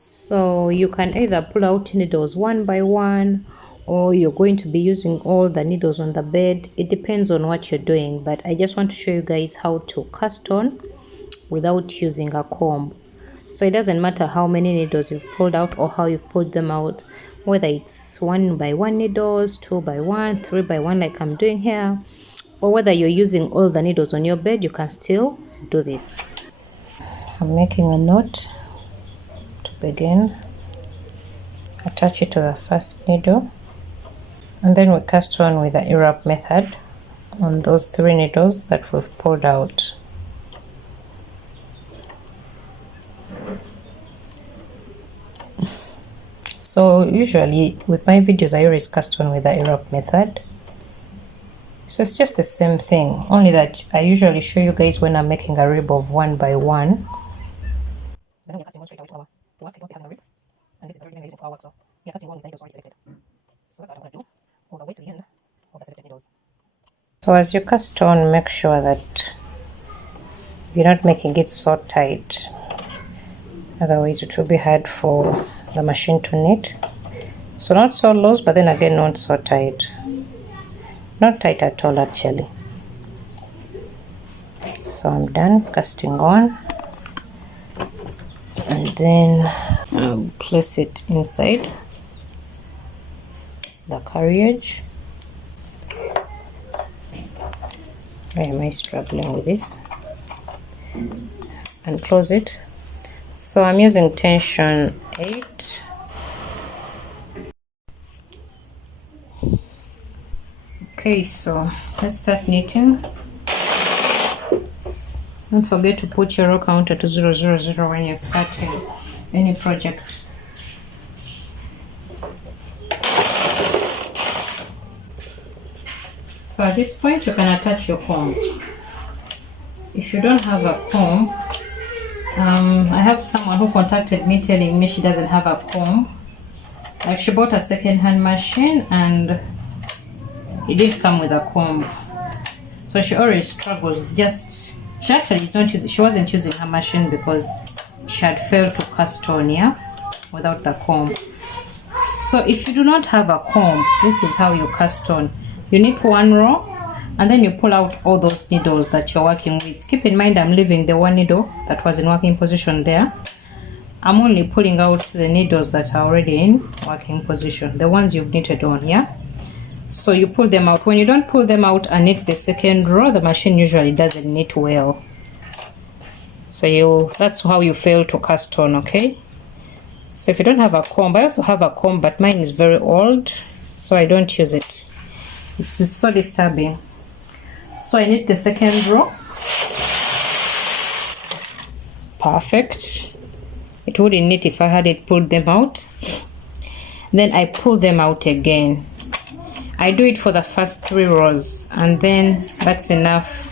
So you can either pull out needles one by one, or you're going to be using all the needles on the bed. It depends on what you're doing, but I just want to show you guys how to cast on without using a comb. So it doesn't matter how many needles you've pulled out or how you've pulled them out, whether it's 1 by 1 needles, 2 by 1, 3 by 1 like I'm doing here, or whether you're using all the needles on your bed, you can still do this. I'm making a knot to begin. Attach it to the first needle, and then we cast on with the Irap method on those 3 needles that we've pulled out. So usually with my videos I always cast on with the Irap method. So it's just the same thing, only that I usually show you guys when I'm making a rib of 1 by 1. And this is the reason for our work, so we are casting one with the needles already selected. So that's what I'm going to do all the way to the end of the selected needles. So as you cast on, make sure that you're not making it so tight, otherwise it will be hard for the machine to knit. So not so loose, but then again not so tight. Not tight at all actually. So I'm done casting on, and then I'll place it inside the carriage. Why am I struggling with this? And close it. So I'm using tension 8. Okay, so let's start knitting. Don't forget to put your row counter to 000 when you're starting any project. So at this point you can attach your comb. If you don't have a comb, I have someone who contacted me telling me she doesn't have a comb. Like she bought a second-hand machine and it didn't come with a comb. So she always struggled. She actually is not using, she wasn't using her machine because she had failed to cast on, yeah, without the comb. So if you do not have a comb, this is how you cast on. You knit 1 row and then you pull out all those needles that you're working with. Keep in mind I'm leaving the 1 needle that was in working position there. I'm only pulling out the needles that are already in working position, the ones you've knitted on, yeah. So you pull them out. When you don't pull them out and knit the second row, the machine usually doesn't knit well. So that's how you fail to cast on, okay? So if you don't have a comb, I also have a comb, but mine is very old, so I don't use it. It's so disturbing. So I knit the second row. Perfect. It wouldn't knit if I had it pulled them out. Then I pull them out again. I do it for the first 3 rows, and then that's enough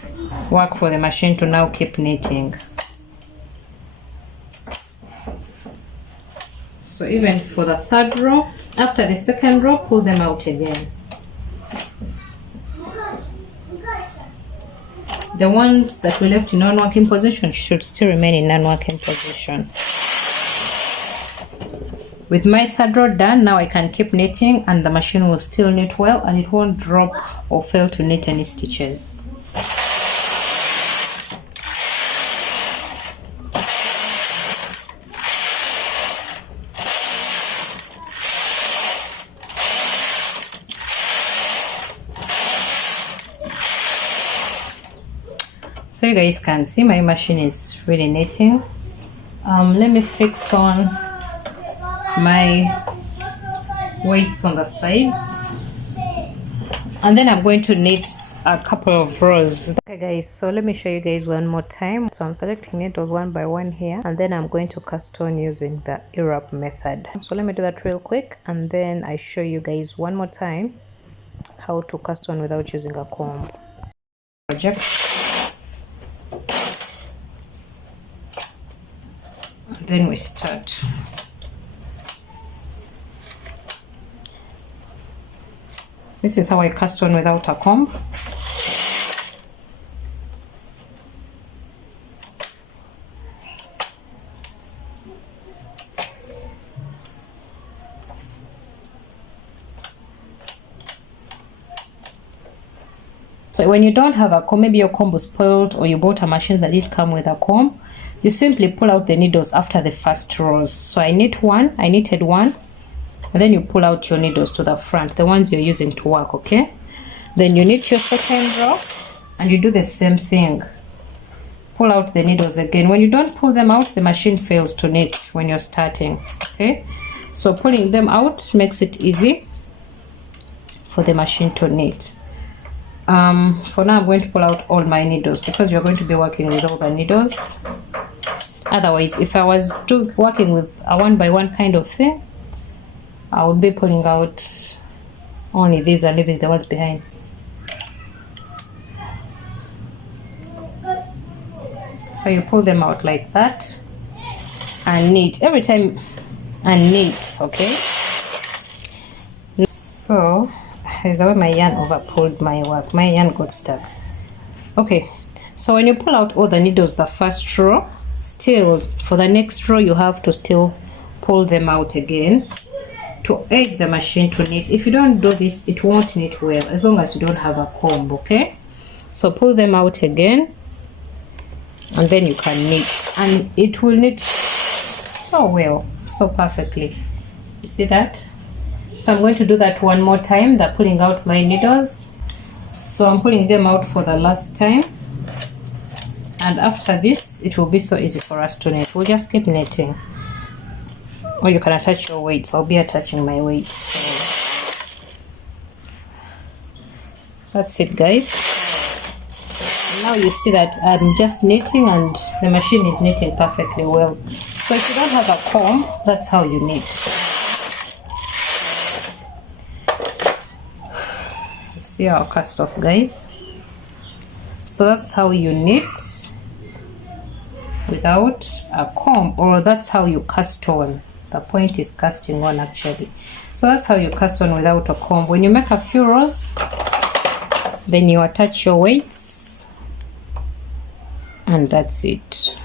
work for the machine to now keep knitting. So even for the 3rd row, after the 2nd row, pull them out again. The ones that we left in non-working position should still remain in non-working position. With my 3rd row done, now I can keep knitting and the machine will still knit well and it won't drop or fail to knit any stitches. So you guys can see my machine is really knitting. Let me fix on my weights on the sides, and then I'm going to knit a couple of rows. Okay guys, so let me show you guys one more time. So I'm selecting needles 1 by 1 here, and then I'm going to cast on using the Irap method. So let me do that real quick, and then I show you guys one more time how to cast on without using a comb. Project. Then we start. This is how I cast on without a comb. So when you don't have a comb, maybe your comb was spoiled or you bought a machine that didn't come with a comb, you simply pull out the needles after the first rows. So I knitted one, and then you pull out your needles to the front, the ones you're using to work, okay? Then you knit your second row and you do the same thing. Pull out the needles again. When you don't pull them out, the machine fails to knit when you're starting, okay? So pulling them out makes it easy for the machine to knit. For now I'm going to pull out all my needles because you're going to be working with all the needles. Otherwise, if I was working with a one by one kind of thing, I would be pulling out only these and leaving the ones behind. So you pull them out like that and knit every time, and knit, okay? So there's where my yarn over pulled my work. My yarn got stuck. Okay, so when you pull out all the needles the first row, still for the next row you have to still pull them out again to aid the machine to knit. If you don't do this, it won't knit well as long as you don't have a comb, okay? So pull them out again and then you can knit, and it will knit so well, so perfectly. You see that? So I'm going to do that one more time, that pulling out my needles. So I'm pulling them out for the last time, and after this it will be so easy for us to knit. We'll just keep knitting, or you can attach your weights. I'll be attaching my weights. So that's it, guys. Now you see that I'm just knitting and the machine is knitting perfectly well. So if you don't have a comb, that's how you knit. You see our cast off, guys. So that's how you knit without a comb, or that's how you cast on. The point is casting on, actually. So that's how you cast on without a comb. When you make a few rows, then you attach your weights, and that's it.